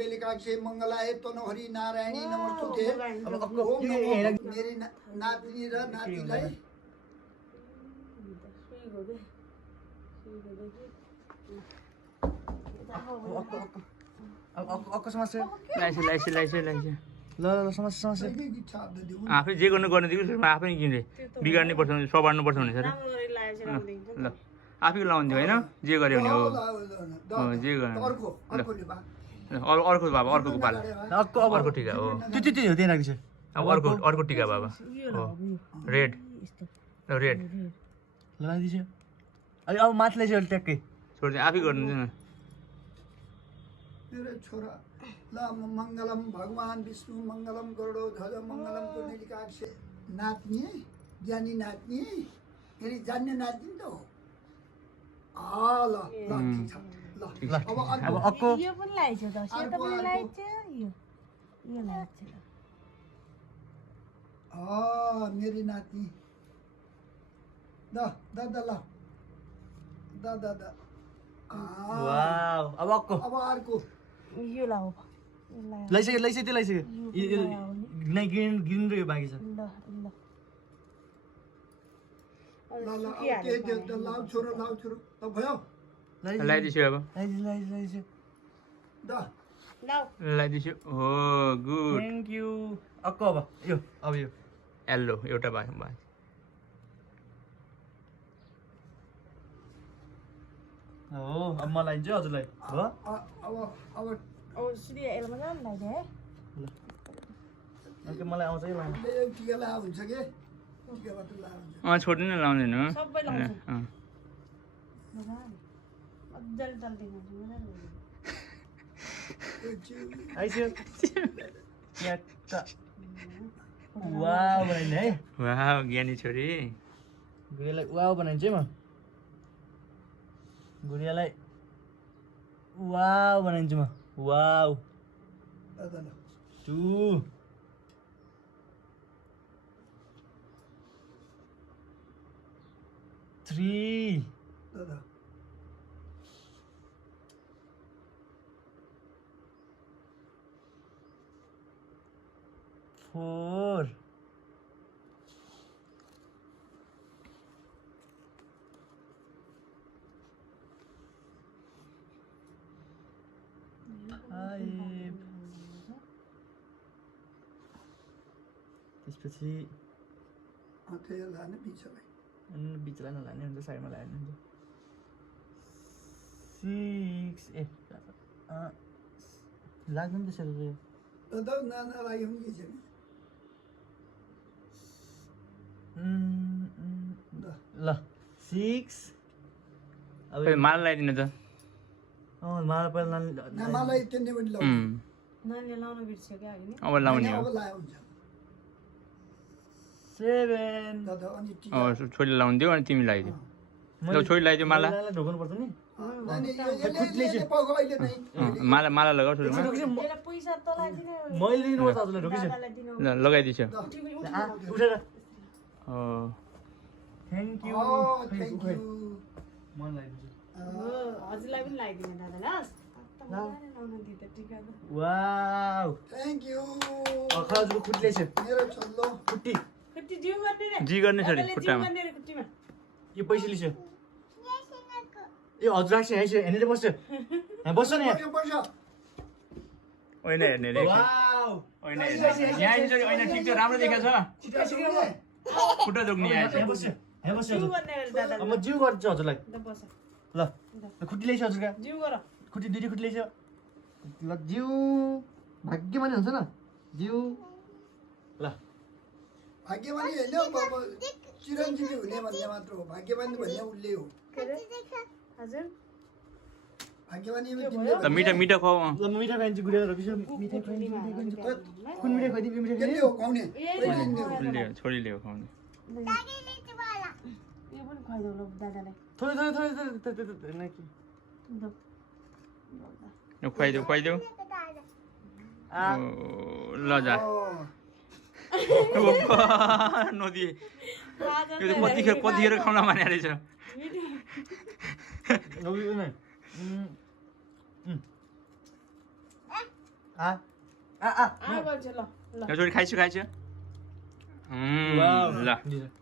कुण्डलिकाक्षे मङ्गलाय तनहरि नारायणी नमस्तुते। मेरी नातिनी र नातिलाई अक्क समस्या लाइसे ल ल समस्या आफै जे गर्नु गर्ने दिएको आफै नि किने बिगार्नै पर्छ भने सबार्नु पर्छ भने सर ल आफै लाउनु होइन जे गऱ्यो भने हो जे गर्नु अर्को बाबा अर्को पाला अर्को टिका हो त्यो हुँदैन राख्छ अब अर्को टिका बाबा हो रेड रेड लगाइदिन्छ अलि अब माथिलाई चाहिँ ट्याक्कै छोड्दै आफै गर्नु न मेरो छोरा ल मङ्गलम भगवान विष्णु मङ्गलम गरुडध्वज मङ्गलम कुण्डलिकाक्षे नाच्ने ज्ञानी नाच्ने फेरि जान्ने नाच्ने त हो ल ल ठिक छ ल अब अक्को यो पनि लाइछ त सेतो पनि लाइछ यो लाइछ मेरी नाति the the the law the the the wow अब अक्को अब अर्को यो लाऊ लाइसक्यो त्यो लाइसक्यो नै ग्रिन ग्रिन र यो बाँकी छ ल ल ल के लाउ छोरो त भयो लगाइदिन्छु अब लाइदिन्छु द लगाइदिन्छु हो गुड थ्याङ्क यू अक्को अब यो येल्लो एउटा भयो हो अब मलाई चाहिँ हजुरलाई हो अब ओ सिधै एलमा जाम लाइदे है ओके मलाई आउँछ है लाउनु यो टिका ला हुन्छ के टिका मात्र ला हुन्छ छोड्नु नै लाउँदैन सबै लाउँछ मजाले चल्दैन आइसक्यो वाउ बनाइदिने है वाह ज्ञानी छोरी गुडियालाई वाउ बनाइदिन्छु है म गुडियालाई वाउ बनाइदिन्छु म वाउ ल 2 3 ल 4 5 त्यसपछि त्यो लाने बिचलाई बिचलाई नलाने हुन्छ साइडमा लाने हुन्छ 6 ए लाग्दैन त्यसरी त नाना लाग्यो भने के छैन ल 6 अब माला लगाइदिनु त माला पहिला मलाई त्यही पनि लाउ नानीले लाउन बिर्स्यो क्या अघि अब लाउने हो अब लायो हुन्छ 7 दादा अनि टिका छोरीले लाउनु अनि तिमी लगाइदियो ल छोरी लगाइदियो माला ढोक्नु पर्छ नि यसले पको अहिले नै माला लगाऊ छोरीमा यसलाई पैसा तलाइदिने मैले दिनु पर्छ हजुरलाई ढोकिसु दादालाई दिनु ल लगाइदिन्छु उठेर हो थ्याङ्क यू थ्याङ्क यू मलाई हजुरलाई पनि लगाइदिने दादालाई लाउन दिँदा टिका त वाउ थ्याङ्क यू खजुको खुट्ले छ मेरो छोल्लो खुट्टी खुट्टी जिउ गर्ने रे जी गर्ने छोरी जिउ खुट्टामा गर्ने रे खुट्टीमा यो पैसा लिसो ए हजुर राख्छ है हेर्ने बस्छ यहाँ बस्छ नि यो पर्छ होइन हेर्ने रे वाउ होइन यहाँ आइन्छ होइन ठिक छ राम्रो देखाएको छिटो छिटो छ खुट्टा जोग्ने यहाँ यहाँ बस्छ यहाँ बस्छ जिउ हजुर गर्ने रे दादाले अब म जिउ गर्छु हजुरलाई ल बस ल खुट्टी ल्याइछ हजुरका जिउ गर खुट्टी दुईटी खुट्टी ल्याइछ ल जिउ भाग्यमानी हुन्छ न जिउ ल भाग्यमानी होइन अब चिरञ्जीवी हुने भन्ने मात्र हो भाग्यमानी भन्ने उसले हो के रे हजुर भाग्यमानी त मिठा मिठा खुवाऊ ल म मिठाई खाइदिन्छु गुडिया रकिसु मिठाई खाइदिन्छु कुन मिठाई खाइदिन्छु मिठाई त्यसले खाइदिन्छु हो खुवाउने छोरीले हो खुवाउने यो पनि खुवाइदेऊ ल दादालाई थोरै थोरै थोरै थोरै कि खुवाइदेऊ खुवाइदेऊ ल जा नदी यो कतिखेर खाउन माने रहेछ बोल्छु ल ल छोरी खाइछु ल